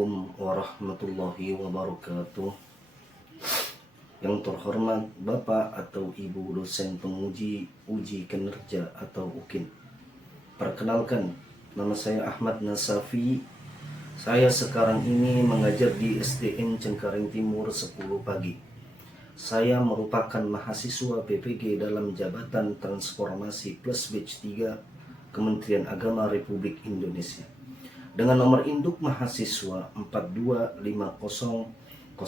Assalamualaikum warahmatullahi wabarakatuh. Yang terhormat Bapak atau Ibu dosen penguji uji kinerja atau UKIN. Perkenalkan, nama saya Ahmad Nasafi. Saya sekarang ini mengajar di SDN Cengkareng Timur 10 pagi. Saya merupakan mahasiswa PPG dalam Jabatan Transformasi Plus Batch 3 Kementerian Agama Republik Indonesia dengan nomor induk mahasiswa 4250013236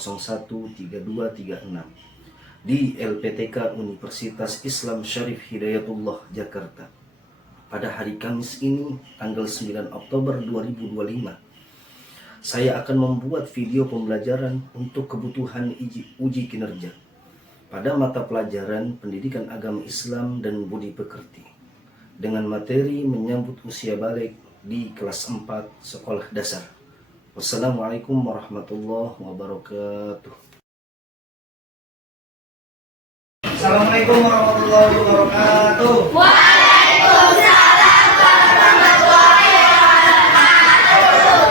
di LPTK Universitas Islam Syarif Hidayatullah Jakarta. Pada hari Kamis ini, tanggal 9 Oktober 2025, saya akan membuat video pembelajaran untuk kebutuhan uji kinerja pada mata pelajaran Pendidikan Agama Islam dan Budi Pekerti dengan materi menyambut usia balik di kelas 4 sekolah dasar. Wassalamualaikum warahmatullahi wabarakatuh. Assalamualaikum warahmatullahi wabarakatuh. Waalaikumsalam warahmatullahi wabarakatuh.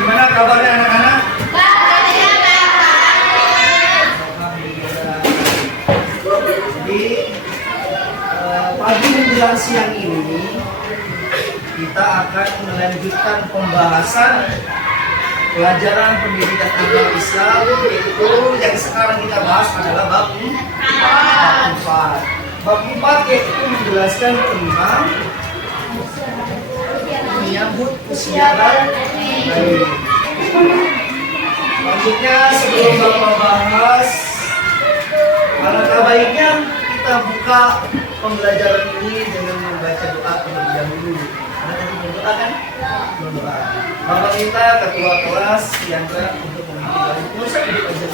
Gimana kabarnya anak-anak? Kabarnya baik. Jadi pagi menjelang siang ini kita akan melanjutkan pembahasan pelajaran pendidikan agama Islam, yaitu yang sekarang kita bahas adalah bab 4. Bab 4 yaitu menjelaskan tentang menyambut usia bayi. Selanjutnya sebelum Bapak bahas, alangkah baiknya kita buka pembelajaran ini dengan membaca doa terlebih dahulu. Anda tadi berdoa kan? Berdoa. Bapak minta ketua kelas Yandra untuk memimpin dari pusat hidup aja.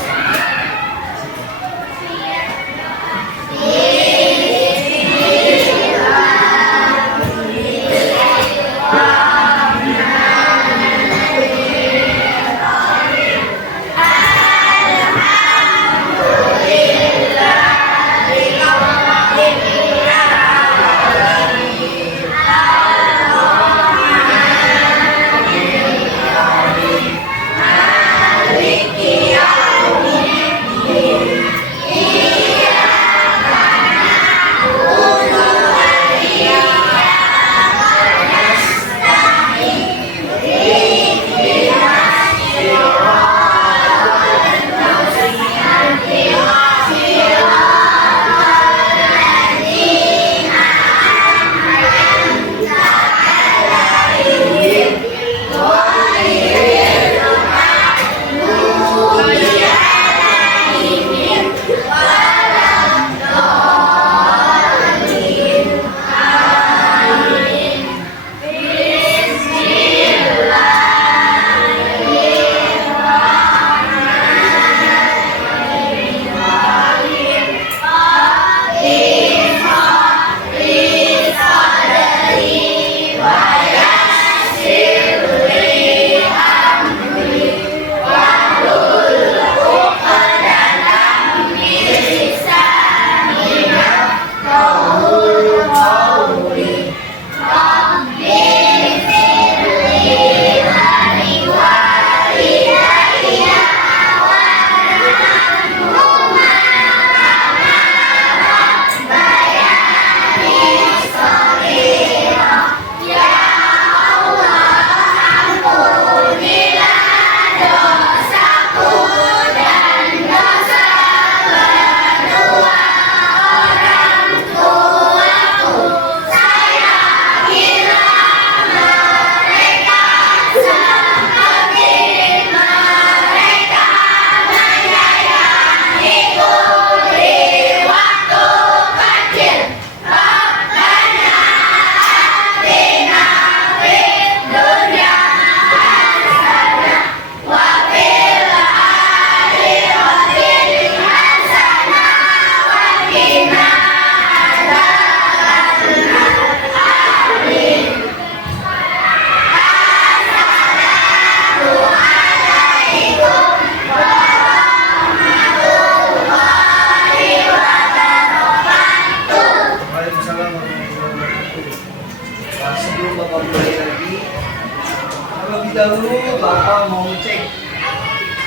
Bapak mau cek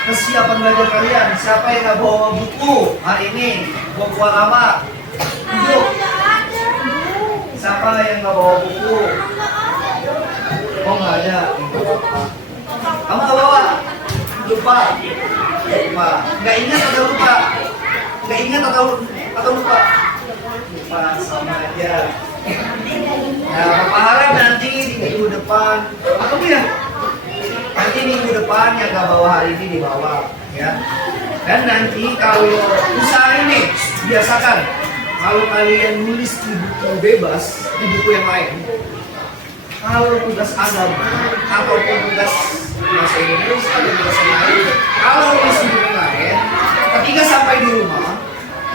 kesiapan belajar kalian. Siapa yang nggak bawa buku hari ini? Buku lama. Duduk. Siapa yang nggak bawa buku? Oh nggak ada. Kamu nggak bawa? Lupa. Lupa. Nggak ingat atau lupa? Nggak ingat atau lupa? Lupa sama aja. Nah, Bapak harap nanti di minggu depan, apa ya? Nanti minggu depan yang nggak bawa hari ini dibawa, ya. Dan nanti kalau usaha ini biasakan, kalau kalian nulis di buku bebas, di buku yang lain, kalau tugas agama ataupun tugas bahasa Indonesia atau tugas yang lain, kalau nulis di buku lain, ketika sampai di rumah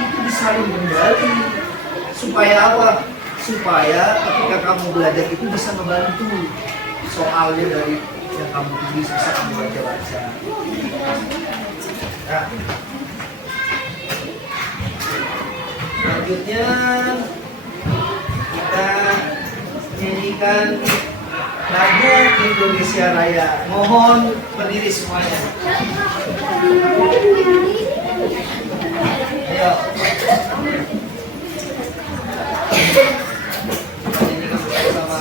itu disalin kembali supaya apa? Supaya ketika kamu belajar itu bisa membantu soalnya dari yang kamu tulis bisa kamu baca-baca. Nah, selanjutnya kita nyanyikan lagu Indonesia Raya. Mohon berdiri semuanya. Ayo. Nyanyikan bersama.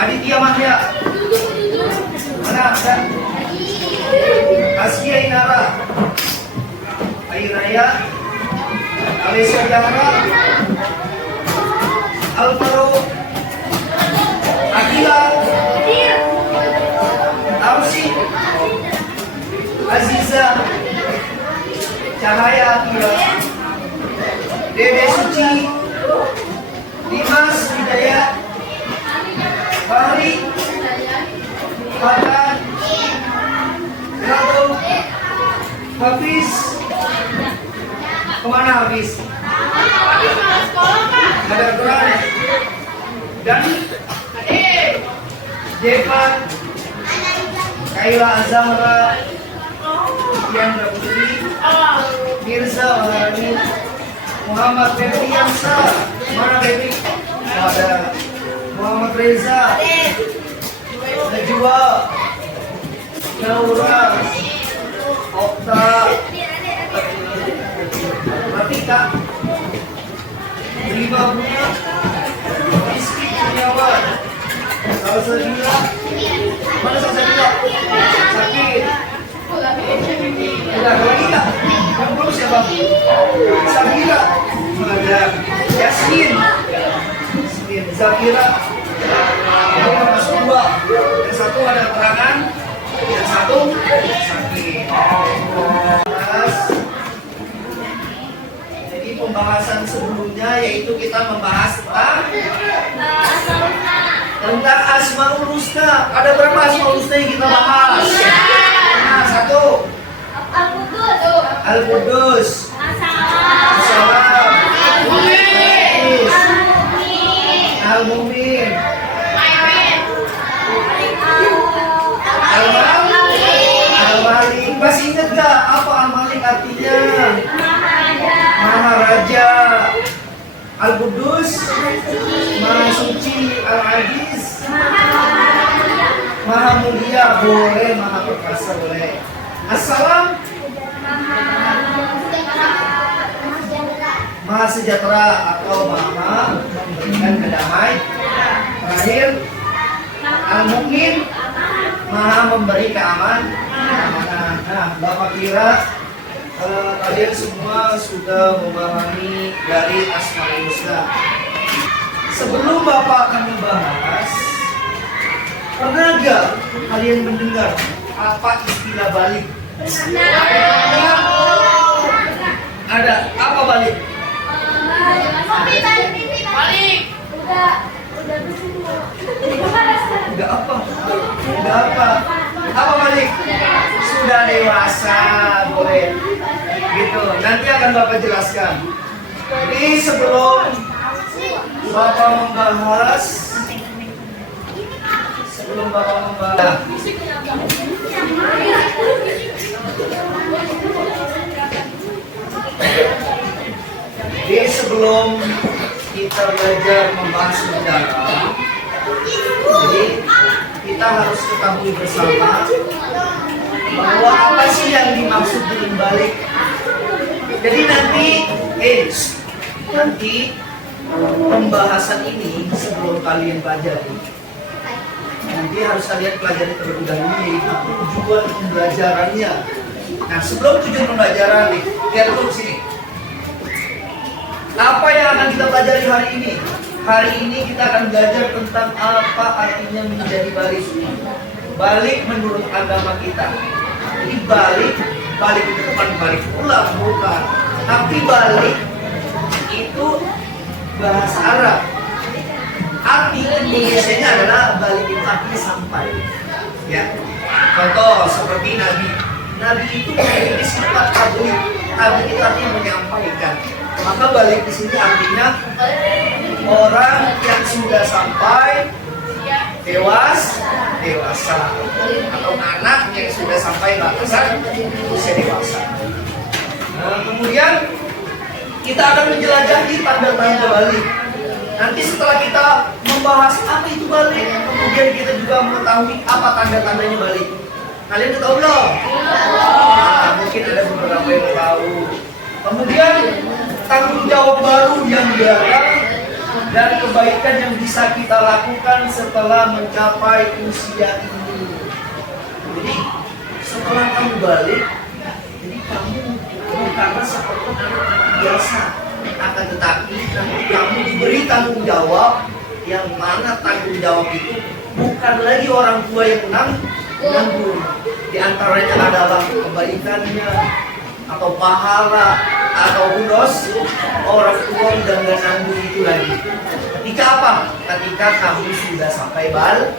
Aditya Mahya. Mana ada? Askia Inara. Airaya. Alessia Jahra. Alvaro. Akila. Tausi. Aziza. Cahaya Akila. Dede Suci. Dimas Hidayat. Fahri, Farhan, Rado, Hafiz. Kemana Hafiz? Habis malah sekolah, Pak. Ada aturan ya? Dan Jepan, Kaila Azamra, Diandra Putri, Mirza Maharani, Muhammad Febriansa. Mana Febri? Oh, ada Muhammad Reza, Najwa, Naura, Okta, Ratika, Rima Bunga, Rizky Kurniawan, Salsabila. Mana Salsabila? Sakit. Udah, lagi tak? Yang belum siapa? Sabila. Ada. Yasmin. Zakira. Ini masuk dua. Yang satu ada keterangan, yang satu sakit. Jadi pembahasan sebelumnya yaitu kita membahas tentang Asmaul Husna. Ada berapa Asmaul Husna yang kita bahas? Nah, satu Al-Qudus, As-Salam, Al-Mumin, Al-Malik. Masih ingat gak apa Al-Malik artinya? Maharaja. Al-Qudus, Maha Suci. Al-Aziz, Maha Mulia. Boleh, Maha Perkasa boleh. As-Salam, Maha Sejahtera atau Maha memberikan kedamaian. Terakhir Al-Mu'min, Maha memberi keamanan. Nah, Bapak kira kalian semua sudah memahami dari Asmaul Husna. Sebelum Bapak akan membahas, pernah gak kalian mendengar apa istilah balik? Ada. Apa balik? Udah apa? Udah apa? Apa balik? Sudah dewasa, boleh. Gitu. Nanti akan Bapak jelaskan. Jadi sebelum Bapak membahas, jadi sebelum kita belajar membahas mendalam, jadi kita harus ketahui bersama bahwa apa sih yang dimaksud dengan balik. Jadi nanti pembahasan ini sebelum kalian pelajari, nanti harus kalian pelajari terlebih dahulu, yaitu tujuan pembelajarannya. Nah, sebelum tujuan pembelajaran nih, lihat dulu sini. Apa yang akan kita pelajari hari ini? Hari ini kita akan belajar tentang apa artinya menjadi balik. Balik menurut agama kita. Jadi balik itu bukan balik pulang, bukan. Tapi balik itu bahasa Arab. Arti Indonesianya adalah balik itu artinya sampai. Ya. Contoh seperti Nabi. Nabi itu memiliki sifat tabligh. Tabligh itu artinya menyampaikan. Maka balik di sini artinya orang yang sudah sampai dewasa atau anak yang sudah sampai batasan usia dewasa. Nah, kemudian kita akan menjelajahi tanda-tanda balik. Nanti setelah kita membahas apa itu balik, kemudian kita juga mengetahui apa tanda-tandanya balik. Kalian tahu belum? Nah, mungkin ada beberapa yang tahu. Kemudian tanggung jawab baru yang datang dan kebaikan yang bisa kita lakukan setelah mencapai usia ini. Jadi setelah kamu balik, jadi kamu bukanlah seperti anak biasa, akan tetapi kamu diberi tanggung jawab yang mana tanggung jawab itu bukan lagi orang tua yang menanggung. Di antaranya adalah kebaikannya atau pahala atau bonus orang tua udah nggak nanggung itu lagi. Ketika apa? Ketika kamu sudah sampai balik.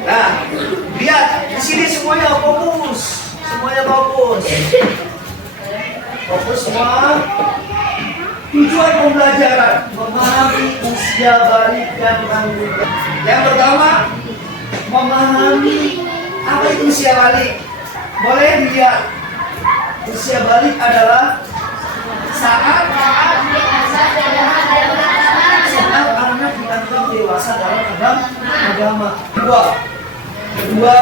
Nah, lihat di sini semuanya fokus, fokus semua. Tujuan pembelajaran memahami usia balik dan tanggung jawab. Yang pertama, memahami apa itu usia balik. Boleh dilihat, usia balik adalah saat anak dianggap dewasa dalam agama. Kedua,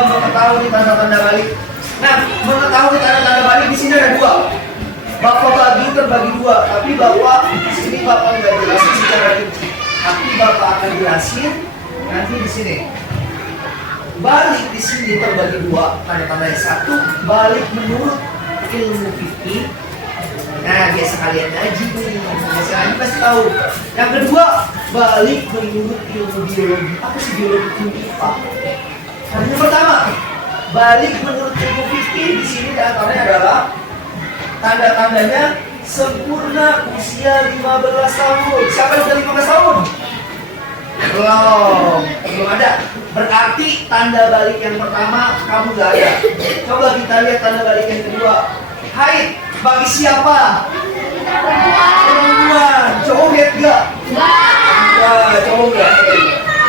mengetahui tanda-tanda balik. Nah, mengetahui tanda-tanda balik di sini ada dua. Bapak bagi terbagi dua, tapi Bapak di sini Bapak nggak jelasin secara rinci. Tapi Bapak akan jelasin nanti di sini. Balik di sini terbagi dua, tanda-tanda yang satu balik menurut ilmu fikih. Nah, biasa kalian ngaji nih, biasa kalian pasti tahu. Yang kedua, balik menurut ilmu biologi. Apa sih biologi itu apa? Nah, yang pertama, balik menurut ilmu fikih di sini diantaranya adalah tanda-tandanya sempurna usia 15 tahun. Siapa yang udah 15 tahun? Belum ada. Berarti tanda balik yang pertama kamu gak ada. Coba kita lihat tanda balik yang kedua. Haid bagi siapa? Perempuan. Cowok haid gak? Enggak, cowok gak.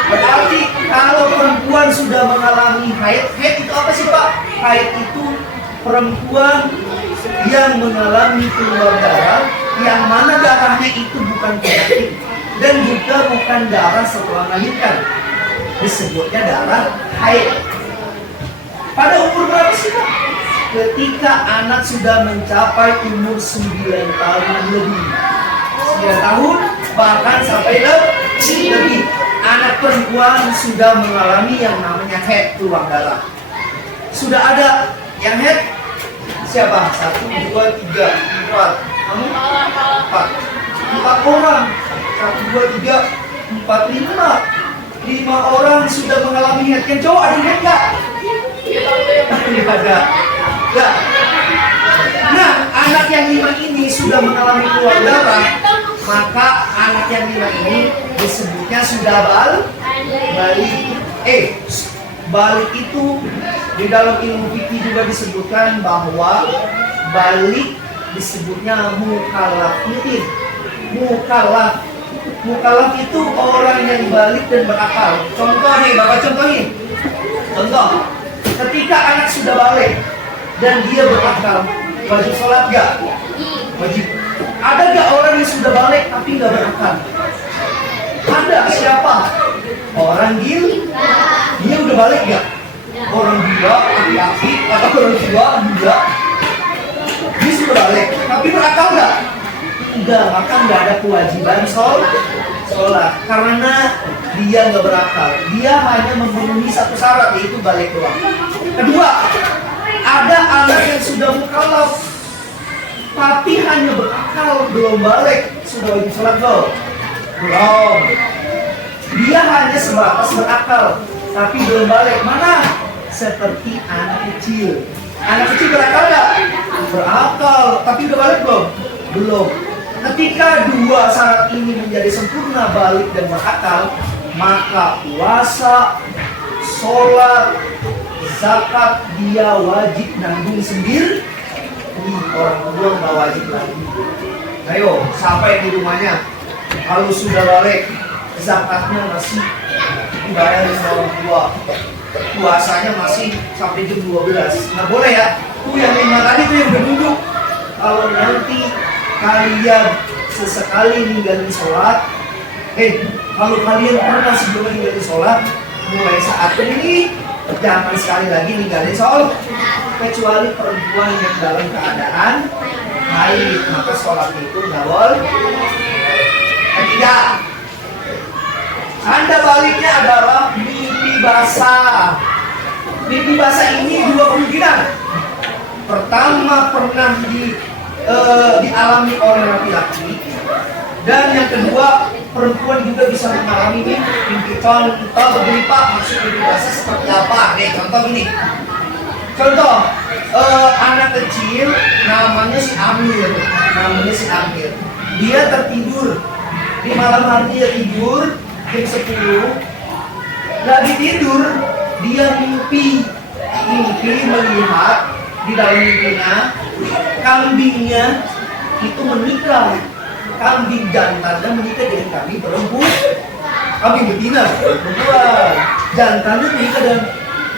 Berarti kalau perempuan sudah mengalami haid, haid itu apa sih Pak? Haid itu perempuan yang mengalami keluar darah, yang mana darahnya itu bukan penyakit dan juga bukan darah setelah melahirkan. Disebutnya darah haid. Pada umur berapa sih Pak? Ketika anak sudah mencapai umur 9 tahun lebih. 9 tahun bahkan sampai lebih. Anak perempuan sudah mengalami yang namanya haid, keluar darah. Sudah ada yang haid? Siapa? 1, 2, 3, 4. Kamu? 4. 4 orang. 1, 2, 3, 4, 5. 5 orang sudah mengalami haid. Yang cowok ada haid nggak? Tidak ada. Nggak. Nah, anak yang 5 ini sudah mengalami keluar darah, maka anak yang 5 ini disebutnya sudah balik. Balik itu di dalam ilmu fikih juga disebutkan bahwa balik disebutnya mukallaf. Mukallaf itu orang yang balik dan berakal. Contoh nih, Bapak contohin. Contoh, ketika anak sudah balik dan dia berakal, wajib sholat gak? Wajib. Ada gak orang yang sudah balik tapi gak berakal? Ada. Siapa? Orang gila. Dia udah balik gak? Orang gila, aki-aki, atau orang gila. Dia sudah balik tapi berakal gak? Enggak, maka nggak ada kewajiban sholat karena dia nggak berakal. Dia hanya memenuhi satu syarat, yaitu balik doang. Kedua, ada anak yang sudah mukallaf tapi hanya berakal, belum balik, sudah wajib sholat belum. Dia hanya sebatas berakal tapi belum balik. Mana? Seperti anak kecil. Anak kecil berakal nggak? Berakal tapi udah balik belum. Ketika dua syarat ini menjadi sempurna, balik dan berakal, maka puasa, sholat, zakat dia wajib nanggung sendiri. Orang tua nggak wajib lagi. Ayo, sampai di rumahnya, kalau sudah balik, zakatnya masih dibayarin orang tua, puasanya masih sampai jam 12. Nggak boleh ya. Tuh yang 5 tadi tuh yang berduduk. Kalau nanti kalian sesekali ninggalin sholat, kalau kalian pernah sebelumnya ninggalin sholat, mulai saat ini jangan sekali lagi ninggalin sholat, kecuali perempuan yang dalam keadaan haid, maka sholat itu nggak boleh. Ketiga, tanda baliknya adalah mimpi basah. Mimpi basah ini dua kemungkinan. Pertama, pernah dialami oleh laki-laki, dan yang kedua perempuan juga bisa mengalami mimpi. Contoh begini Pak, maksud mimpi basah seperti apa? Contoh gini. Contoh, anak kecil namanya si Amir. Dia tertidur di malam hari, dia tidur jam 10. Lagi tidur dia mimpi melihat di dalam mimpinya kambingnya itu menikah. Kambing jantannya menikah dengan kambing perempuan. Kambing betina perempuan, jantannya menikah. Dan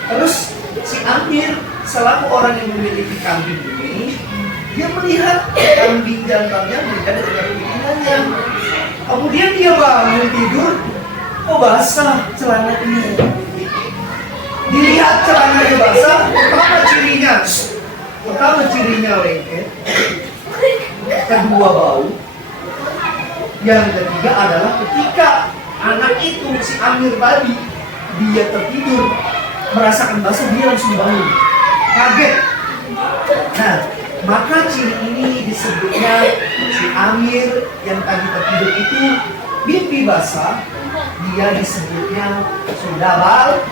terus si Amir selaku orang yang memiliki kambing ini, dia melihat kambing jantannya menikah dengan kambing betinanya. Kemudian dia bangun tidur, kok basah celananya. Dilihat celananya basah, pertama cirinya lengket, kedua bau, yang ketiga adalah ketika anak itu si Amir tadi dia tertidur merasakan basah, dia langsung bangun, kaget. Nah, Maka ciri ini disebutnya si Amir yang tadi tertidur itu mimpi basah. Dia disebutnya sudah balik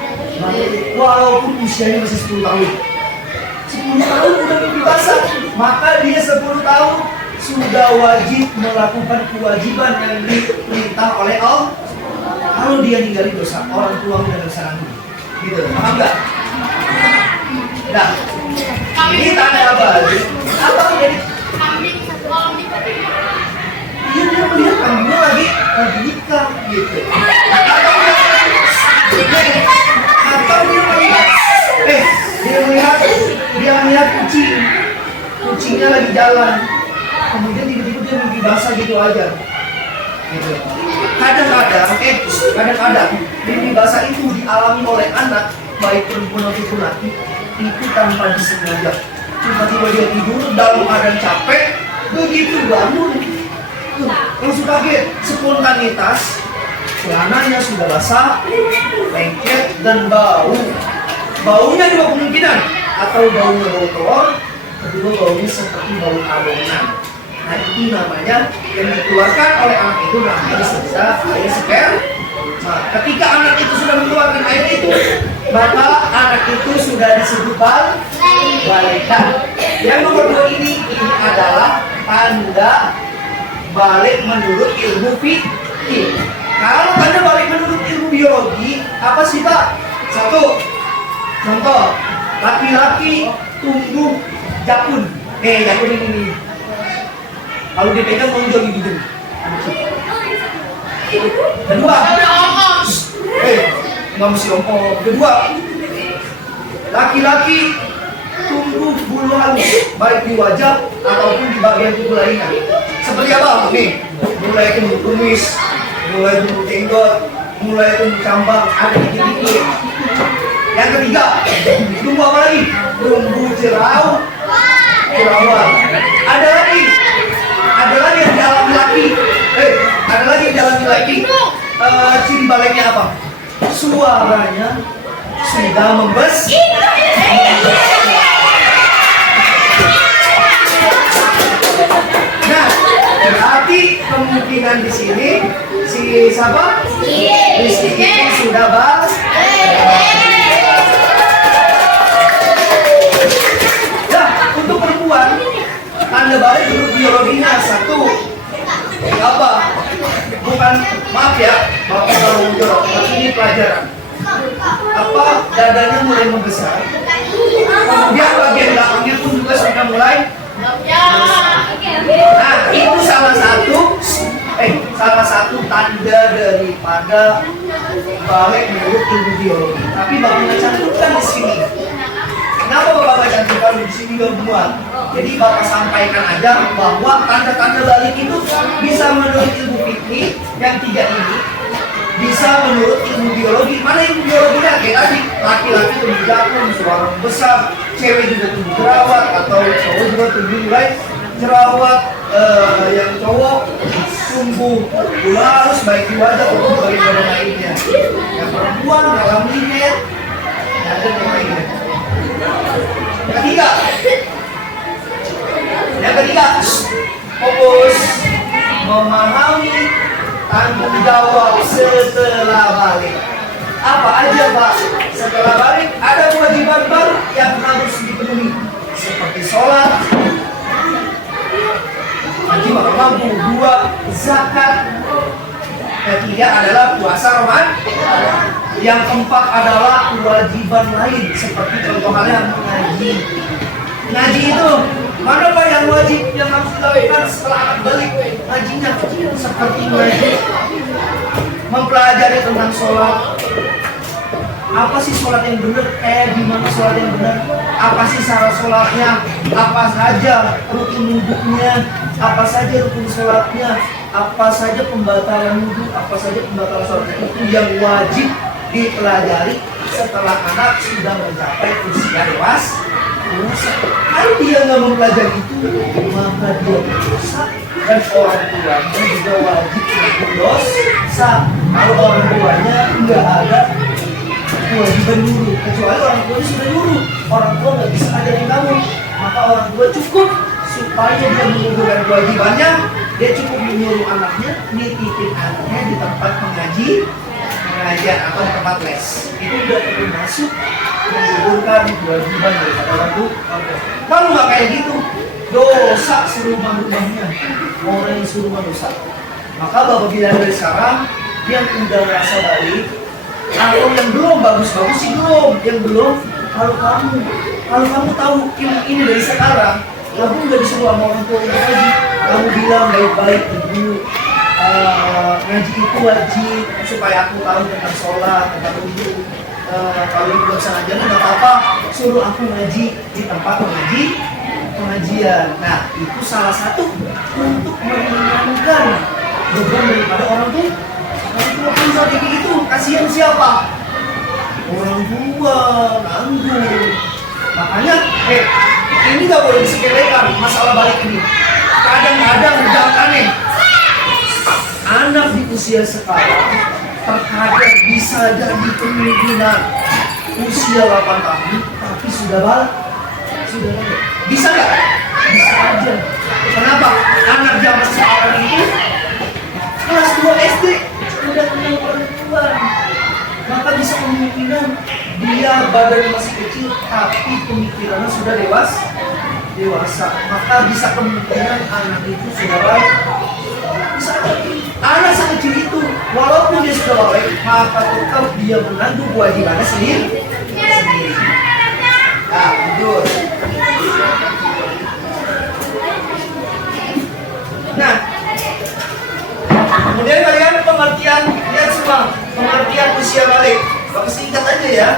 walaupun usianya masih 10 tahun. 10 tahun udah mimpi basah, maka dia 10 tahun sudah wajib melakukan kewajiban yang diperintah oleh Allah. Kalau dia ninggalin dosa, orang tua udah dosa lagi. Gitu, paham nggak? Nah, ini tanda balik. Apa jadi? Iya, dia melihat kambingnya lagi nikah gitu. Atau dia melihat, dia melihat kucingnya lagi jalan. Kemudian tiba-tiba dia mimpi basah gitu aja. Gitu. Kadang-kadang mimpi basah itu dialami oleh anak, baik perempuan ataupun laki, itu tanpa disengaja. Tiba-tiba dia tidur dalam keadaan capek, begitu bangun, langsung kaget, spontanitas, celananya sudah basah, lengket dan bau. Baunya juga kemungkinan, atau baunya bau telur, kedua baunya seperti bau adonan. Nah itu namanya yang dikeluarkan oleh anak itu namanya disebut air sperma. Nah, ketika anak itu sudah mengeluarkan air itu, maka anak itu sudah disebut balita. Yang nomor 2 ini adalah tanda balik menurut ilmu fikih. Kalau tanda balik menurut ilmu biologi, apa sih Pak? 1. Contoh, laki-laki tumbuh jakun. Jakun ini. Kalau dipegang muncul gitu. Kedua, nggak mesti ongkong. Kedua, laki-laki tumbuh bulu halus, baik di wajah ataupun di bagian tubuh lainnya. Seperti apa? Nih, mulai tumbuh kumis, mulai tumbuh jenggot, mulai tumbuh cambang, ada dikit-dikit. Yang ketiga, tumbuh apa lagi? Tumbuh jerawat. Ada lagi yang dialami laki. Ada lagi yang dialami laki. Ciri baliknya apa? Suaranya sudah membes. Nah, berarti kemungkinan di sini si siapa? Rizky itu sudah bas. Untuk perempuan, tanda balik menurut biologinya 1. Apa? Bukan, maaf ya, Bapak kalau jorok, tapi ini pelajaran. Apa? Dadanya mulai membesar. Kemudian bagian belakangnya pun juga sudah mulai. Nah, itu salah satu tanda daripada balik menurut ilmu biologi. Tapi Bapak nggak cantumkan di sini. Kenapa Bapak nggak cantumkan di sini gabungan? Jadi Bapak sampaikan aja bahwa tanda-tanda balik itu bisa menurut ilmu fikih yang 3 ini, bisa menurut ilmu biologi. Mana ilmu biologinya? Kayak tadi, laki-laki tumbuh jakun, suara besar, cewek juga tumbuh jerawat, atau cowok juga tumbuh mulai jerawat, yang cowok tumbuh bulu halus baik di wajah maupun bagian badan lainnya. Yang perempuan dalam lihat ada yang lainnya. Yang ketiga, fokus memahami tanggung jawab setelah balik. Apa aja Pak? Setelah balik ada kewajiban baru yang harus dipenuhi, seperti sholat, haji makan lampu, 2 zakat, ketiga adalah puasa Ramadan, yang keempat adalah kewajiban lain seperti contoh halnya mengaji. Ngaji itu mana Pak yang wajib yang harus dilakukan setelah anak balik? Ngajinya seperti ngaji, mempelajari tentang sholat. Apa sih sholat yang benar? Gimana sholat yang benar? Apa sih syarat sholatnya? Apa saja rukun wudhunya? Apa saja rukun sholatnya? Apa saja pembatalan wudhu? Apa saja pembatalan sholat? Itu yang wajib dipelajari setelah anak sudah mencapai usia dewasa. Kalau dia nggak mempelajari itu, maka dia berdosa dan orang tuanya juga wajib berdosa. Kalau orang tuanya nggak ada kewajiban nyuruh, kecuali orang tuanya sudah nyuruh, orang tua nggak bisa ajarin kamu, maka orang tua cukup supaya dia menggugurkan kewajibannya, dia cukup menyuruh anaknya nitipin anaknya di tempat pengajian atau tempat les. Itu udah termasuk menggugurkan kewajiban daripada orang tua. Kalau nggak kayak gitu, dosa serumah-rumahnya. Orang yang serumah dosa. Maka Bapak bilang dari sekarang, yang udah merasa balik, atau yang belum bagus-bagus sih belum, yang belum, kalau kamu tahu ilmu ini dari sekarang, kamu udah disuruh sama orang tua lagi, kamu bilang baik-baik ibu, ngaji itu wajib supaya aku tahu tentang sholat, tentang wudhu. Kalau ibu nggak sengaja nggak apa-apa, suruh aku ngaji di tempat pengajian. Nah, itu salah satu untuk meringankan beban daripada orang tua. Tapi kalau pun kayak gitu, kasihan siapa? Orang tua, nanggung. Makanya, ini nggak boleh disepelekan masalah balik ini. Kadang-kadang jangan aneh. Anak di usia sekarang terkadang bisa jadi kemungkinan usia 8 tahun tapi sudah balik. Bisa nggak? Bisa aja. Kenapa? Anak zaman sekarang itu kelas 2 SD sudah kenal perempuan. Maka bisa kemungkinan dia badannya masih kecil tapi pemikirannya sudah dewasa. Maka bisa kemungkinan anak itu sudah baik. Bisa anak sekecil itu walaupun dia sudah baik, maka tetap dia menanggung kewajibannya sendiri. Nah, betul. Nah, kemudian kalian pengertian, lihat semua pengertian usia balik. Bapak singkat aja ya.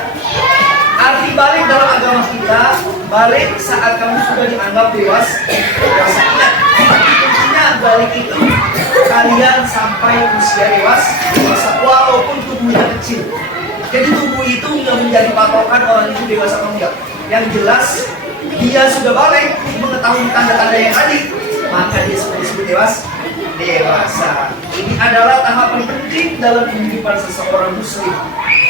Arti balik dalam agama kita, balik saat kamu sudah dianggap dewasa. Ingat, kuncinya balik itu kalian sampai usia dewasa walaupun tubuhnya kecil. Jadi tubuh itu nggak menjadi patokan orang itu dewasa atau enggak. Yang jelas dia sudah balik, mengetahui tanda-tanda yang tadi, maka dia sudah disebut dewasa. Ini adalah tahapan penting dalam kehidupan seseorang muslim,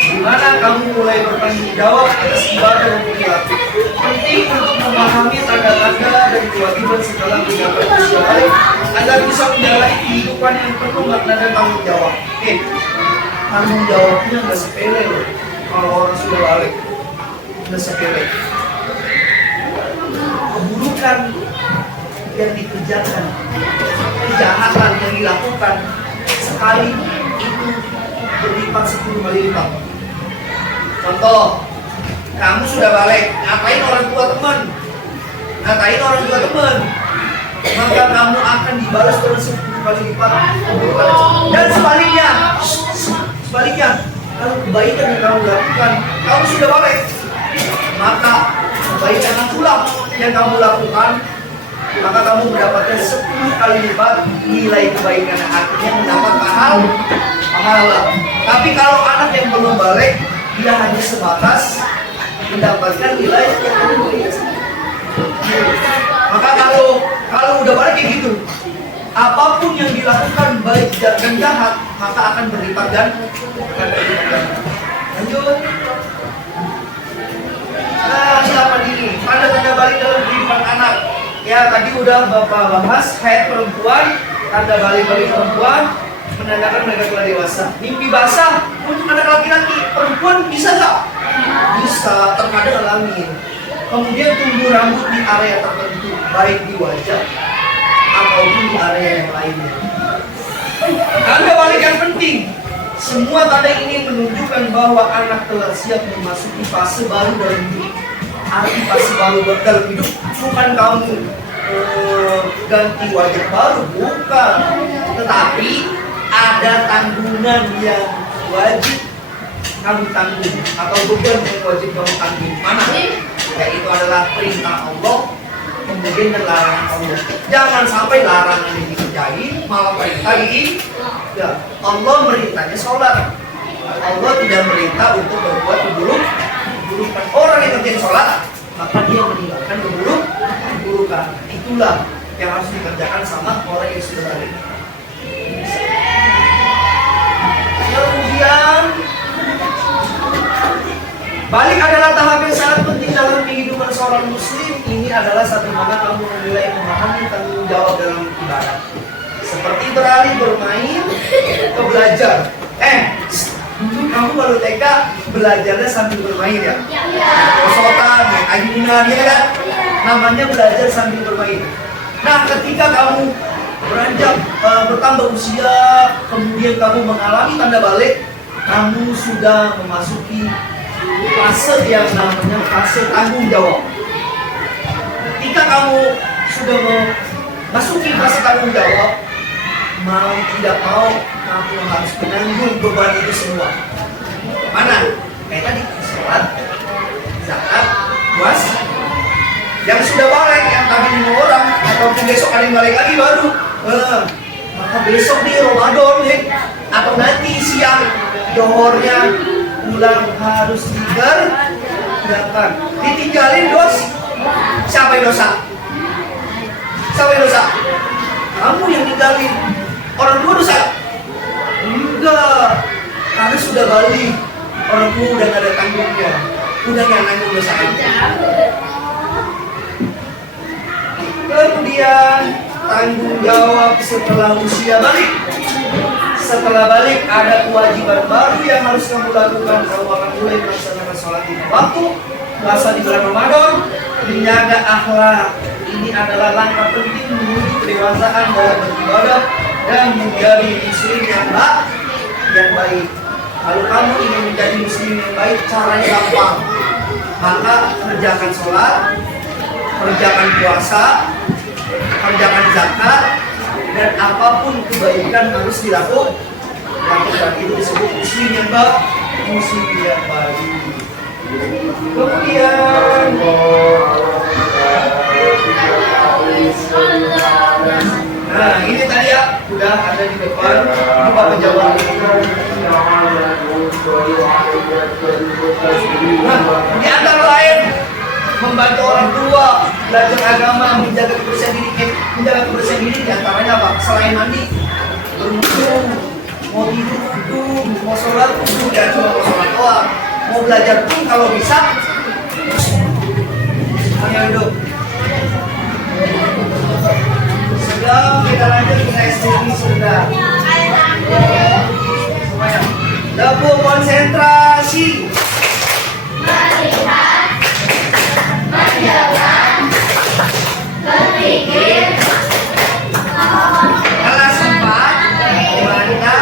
di mana kamu mulai bertanggung jawab atas ibadah dan perilaku. Penting untuk memahami tanda-tanda dan kewajiban setelah mencapai usia balik agar bisa menjalani kehidupan yang penuh makna dan tanggung jawab. Tanggung jawabnya nggak sepele loh. Kalau orang sudah balik, nggak sepele. Keburukan yang dikerjakan, kejahatan yang dilakukan sekali itu berlipat 10 kali lipat. Contoh, kamu sudah balik, ngatain orang tua teman, maka kamu akan dibalas dengan 10 kali lipat. Dan sebaliknya, kalau kebaikan yang kamu lakukan, kamu sudah balik, maka kebaikan pula yang kamu lakukan, maka kamu mendapatkan 10 kali lipat nilai kebaikan, artinya mendapat pahala. Tapi kalau anak yang belum balik, dia hanya sebatas mendapatkan nilai yang lebih. Maka kalau udah balik kayak gitu, apapun yang dilakukan baik dan jahat, maka akan berlipat ganda. Lanjut. Nah, siapa ini? Tanda-tanda balik dalam kehidupan anak. Ya, tadi udah Bapak bahas haid perempuan, tanda balik perempuan menandakan mereka telah dewasa. Mimpi basah untuk anak laki-laki, perempuan bisa nggak? Bisa, terkadang alami. Kemudian tumbuh rambut di area tertentu, baik di wajah ataupun di area yang lainnya. Tanda balik yang penting. Semua tanda ini menunjukkan bahwa anak telah siap memasuki fase baru dalam hidup. Arti fase baru dalam hidup bukan kamu ganti wajah baru, bukan. Tetapi ada tanggungan yang wajib kamu tanggung atau beban yang wajib kamu tanggung. Mana? Yaitu adalah perintah Allah, kemudian dan larangan Allah. Jangan sampai larangan ini dikerjain, malah perintah ini. Ya, Allah merintahnya sholat. Allah tidak merintah untuk berbuat keburukan. Orang yang kerjain sholat, maka dia meninggalkan keburukan. Itulah yang harus dikerjakan sama orang yang sudah balik. Kemudian balik adalah tahap yang sangat penting dalam kehidupan seorang muslim. Ini adalah satu mana kamu mulai memahami tanggung jawab dalam ibadah. Seperti beralih bermain ke belajar. Kamu baru TK belajarnya sambil bermain ya? Kosotan, ayunan ya kan? Namanya belajar sambil bermain. Nah, ketika kamu beranjak bertambah usia, kemudian kamu mengalami tanda balik, kamu sudah memasuki fase yang namanya fase tanggung jawab. Ketika kamu sudah memasuki fase tanggung jawab, mau tidak mau kamu harus menanggung beban itu semua. Mana? Kayak tadi, sholat, zakat, puasa. Yang sudah balik, yang tadi 5 orang, atau besok ada yang balik lagi baru. Maka besok nih Ramadan nih, atau nanti siang johornya pulang harus dikerjakan. Ditinggalin siapa yang dosa? Siapa yang dosa? Kamu yang tinggalin. Orang tua dosa? Enggak, karena sudah balik. Orang tua udah gak ada tanggungnya, udah gak nanggung dosa kamu. Kemudian tanggung jawab setelah usia balik. Setelah balik ada kewajiban baru yang harus kamu lakukan. Kamu akan mulai melaksanakan sholat di waktu, puasa di bulan Ramadan, menjaga akhlak. Ini adalah langkah penting menuju kedewasaan dalam beribadah dan menjadi muslim yang baik. Kalau kamu ingin menjadi muslim yang baik, caranya gampang. Maka kerjakan sholat, kerjakan puasa, kerjakan zakat, dan apapun kebaikan harus dilakukan. Itu disebut muslim yang baik. Kemudian nah ini tadi ya udah ada di depan. Coba menjawab. Nah, di antara lain membantu orang tua belajar agama, menjaga kebersihan diri, di antaranya apa? Selain mandi, berwudu, mau tidur, mau sholat, dan cuma mau sholat doang. Mau belajar pun kalau bisa semuanya hidup. Sebelum kita lanjut ke SDG sudah semuanya. Dapur konsentrasi. Melihat, mendengar, berpikir. Kelas 4 wanita.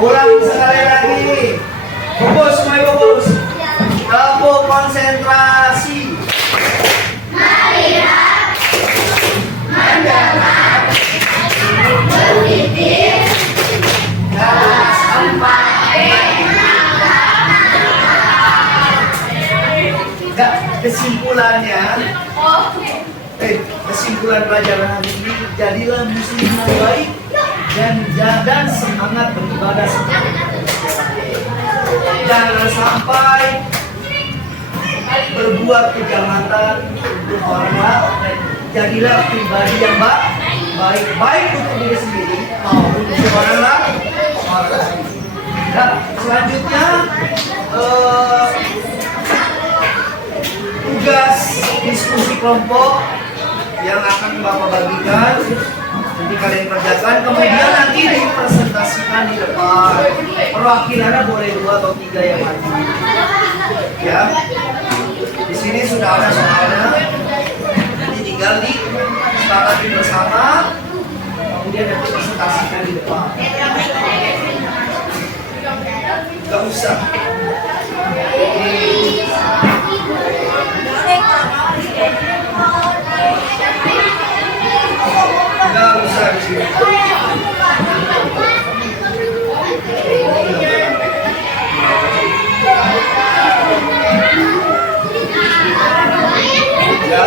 Ulang sekali lagi. Fokus, semuanya fokus. Dapur konsentrasi. Melihat, mendengar, berpikir. Kelas 4. Kesimpulannya, kesimpulan pelajaran hari ini, jadilah muslim yang baik dan semangat beribadah seperti jangan sampai berbuat kejahatan untuk orang lain. Jadilah pribadi yang baik untuk diri sendiri maupun untuk orang lain. Nah, selanjutnya tugas diskusi kelompok yang akan Bapak bagikan nanti kalian kerjakan, kemudian nanti dipresentasikan di depan. Perwakilannya boleh 2 atau 3 yang maju. Ya, di sini sudah ada soalnya, nanti tinggal disepakati bersama, kemudian nanti presentasikan di depan. Gak usah. Nggak usah di sini. Ya.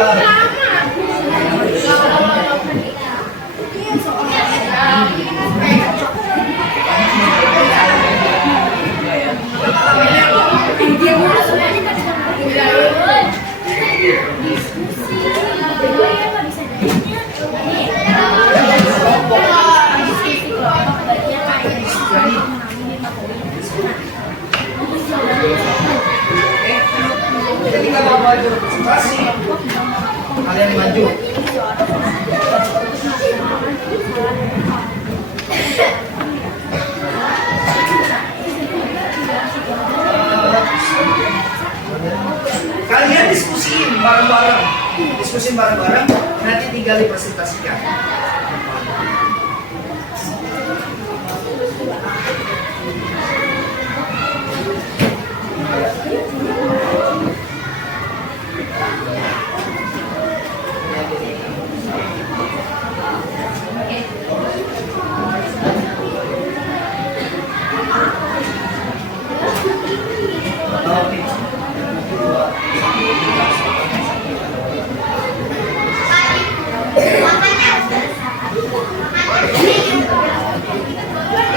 maju. Kalian diskusiin bareng-bareng, nanti tinggal dipresentasikan.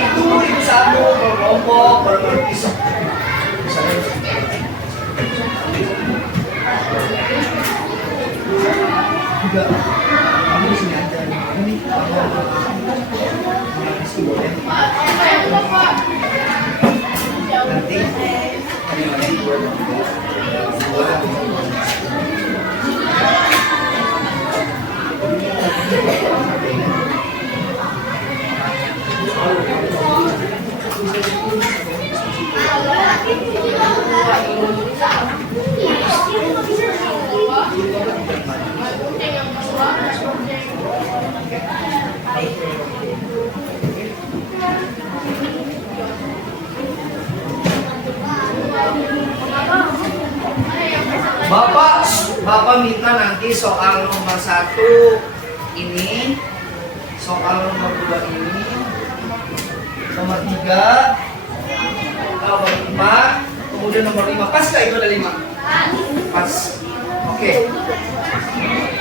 Itu satu kelompok berpisah. Juga kamu di sini aja. Ini nanti Bapak minta nanti soal nomor 1 ini, soal nomor 2 ini, nomor 3, nomor 4, kemudian nomor 5. Pas gak itu ada 5? Pas. Oke.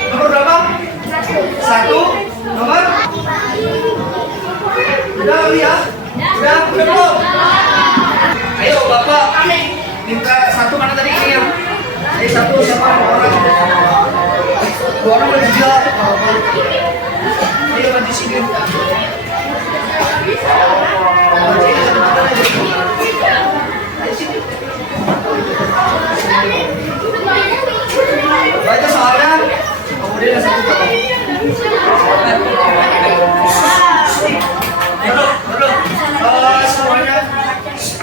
Nomor berapa? 1. Nomor? Udah kali ya? Udah belum? Ayo Bapak minta 1 mana tadi ini ya? 1 siapa orang? 2 orang lagi juga. Ayo maju sini. Baca soalnya, kemudian yang 1 duduk. Semuanya.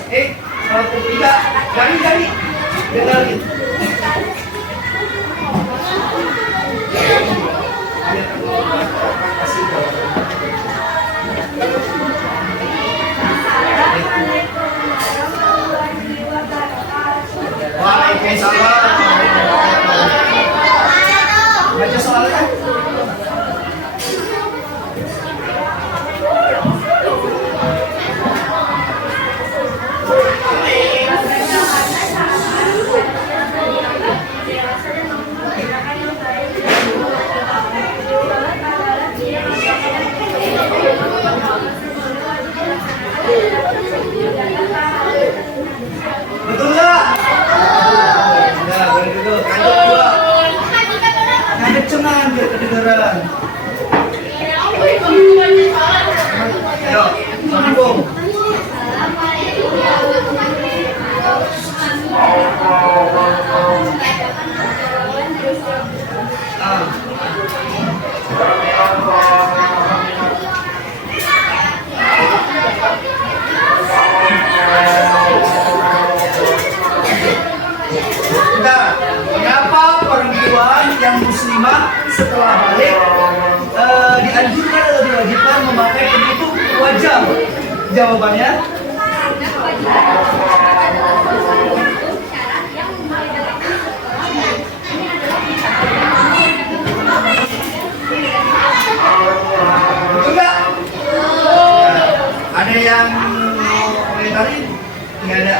1, 3. Gari. Dengarin. Waalaikumsalam. Baca soalnya. Betul nggak? Nah, boleh duduk. Lanjut dua. Ngadep cengan biar kedengeran. Ayo, sambung. Nah, kenapa perempuan yang muslimah setelah balik dianjurkan atau diwajibkan memakai penutup wajah? Jawabannya? Betul nggak? Ada yang mau komentarin? Nggak ada.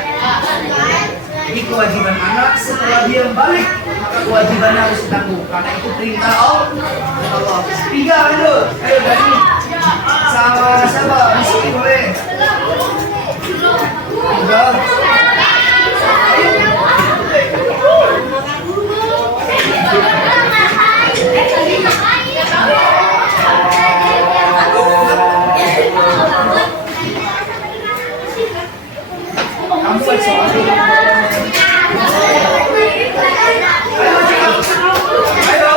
Ini kewajiban anak setelah dia balik, maka kewajibannya harus ditanggung karena itu perintah Allah. 3 ayo Dani sama siapa? Rizky boleh. 3. Kamu baik soalnya. Ayo,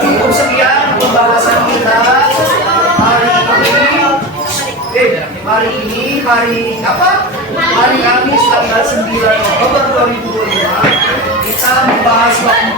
Cukup sekian pembahasan kita hari ini. Hari apa? Hari Kamis tanggal 9 Oktober 2025. Kita membahas bab